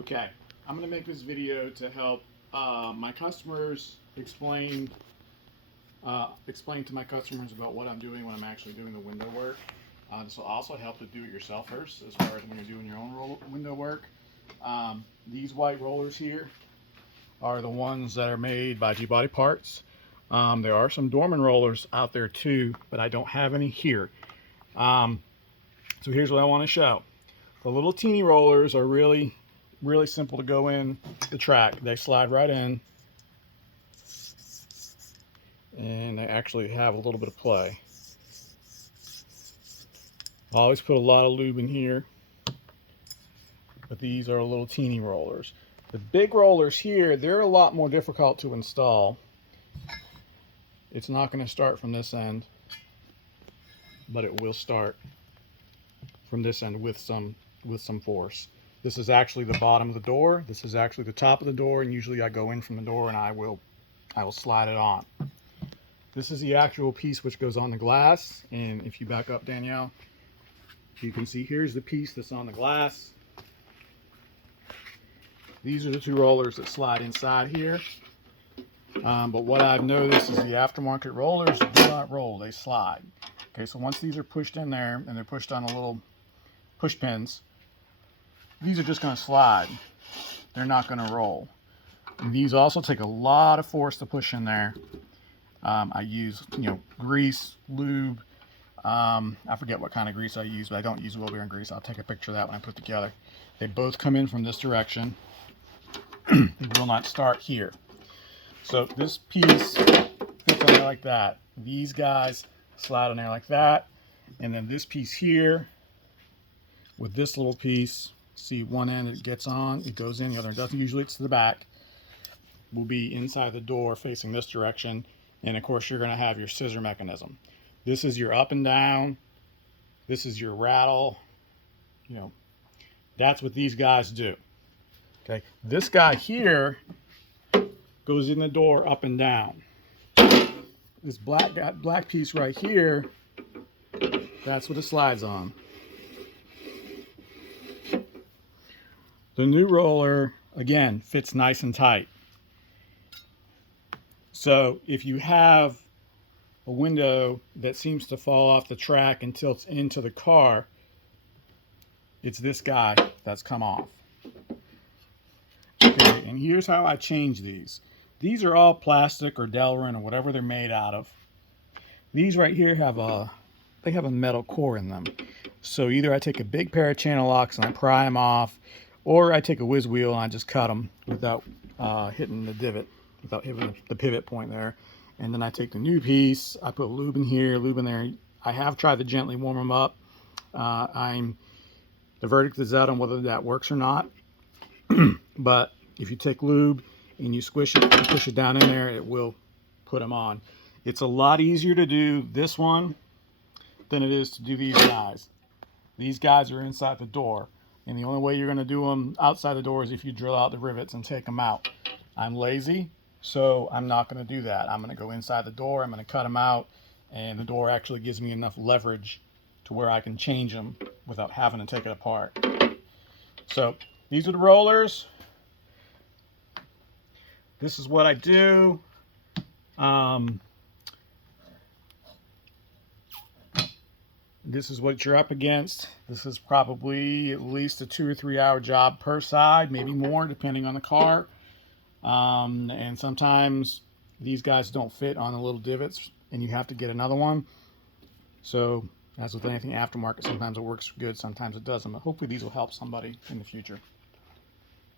Okay, I'm going to make this video to help my customers explain to my customers about what I'm doing when I'm actually doing the window work. This will also help the do-it-yourselfers as far as when you're doing your own window work. These white rollers here are the ones that are made by G-Body Parts. There are some Dorman rollers out there too, but I don't have any here. So here's what I want to show. The little teeny rollers are really simple to go in the track. They slide right in, and they actually have a little bit of play. I always put a lot of lube in here, but these are little teeny rollers. The big rollers here, they're a lot more difficult to install. It's not going to start from this end, but it will start from this end with some force. This is actually the bottom of the door. This is actually the top of the door, and usually I go in from the door and I will slide it on. This is the actual piece which goes on the glass, and if you back up, Danielle, you can see here's the piece that's on the glass. These are the two rollers that slide inside here. But what I've noticed is the aftermarket rollers do not roll, they slide. Okay, so once these are pushed in there and they're pushed on a little push pins, these are just going to slide. They're not going to roll. And these also take a lot of force to push in there. I use, grease, lube. I forget what kind of grease I use, but I don't use wheel bearing grease. I'll take a picture of that when I put it together. They both come in from this direction. They will not start here. So this piece fits on there like that. These guys slide on there like that. And then this piece here, with this little piece, see one end it gets on, it goes in, the other doesn't. Usually it's to the back. Will be inside the door facing this direction. And of course you're going to have your scissor mechanism. This is your up and down. This is your rattle. That's what these guys do. Okay, this guy here goes in the door up and down. This black piece right here, that's what it slides on. The new roller, again, fits nice and tight. So if you have a window that seems to fall off the track and tilts into the car, it's this guy that's come off. Okay, and here's how I change these. These are all plastic or Delrin or whatever they're made out of. These right here have a metal core in them. So either I take a big pair of channel locks and I pry them off, or I take a whiz wheel and I just cut them without hitting the divot, without hitting the pivot point there. And then I take the new piece, I put lube in here, lube in there. I have tried to gently warm them up. The verdict is out on whether that works or not. But if you take lube and you squish it and push it down in there, it will put them on. It's a lot easier to do this one than it is to do these guys. These guys are inside the door, and the only way you're going to do them outside the door is if you drill out the rivets and take them out. I'm lazy, so I'm not going to do that. I'm going to go inside the door, I'm going to cut them out, and the door actually gives me enough leverage to where I can change them without having to take it apart. So these are the rollers. This is what I do. This is what you're up against. This is probably at least a 2 or 3 hour job per side, maybe more depending on the car. And sometimes these guys don't fit on the little divots and you have to get another one. So as with anything aftermarket, sometimes it works good, sometimes it doesn't. But hopefully these will help somebody in the future.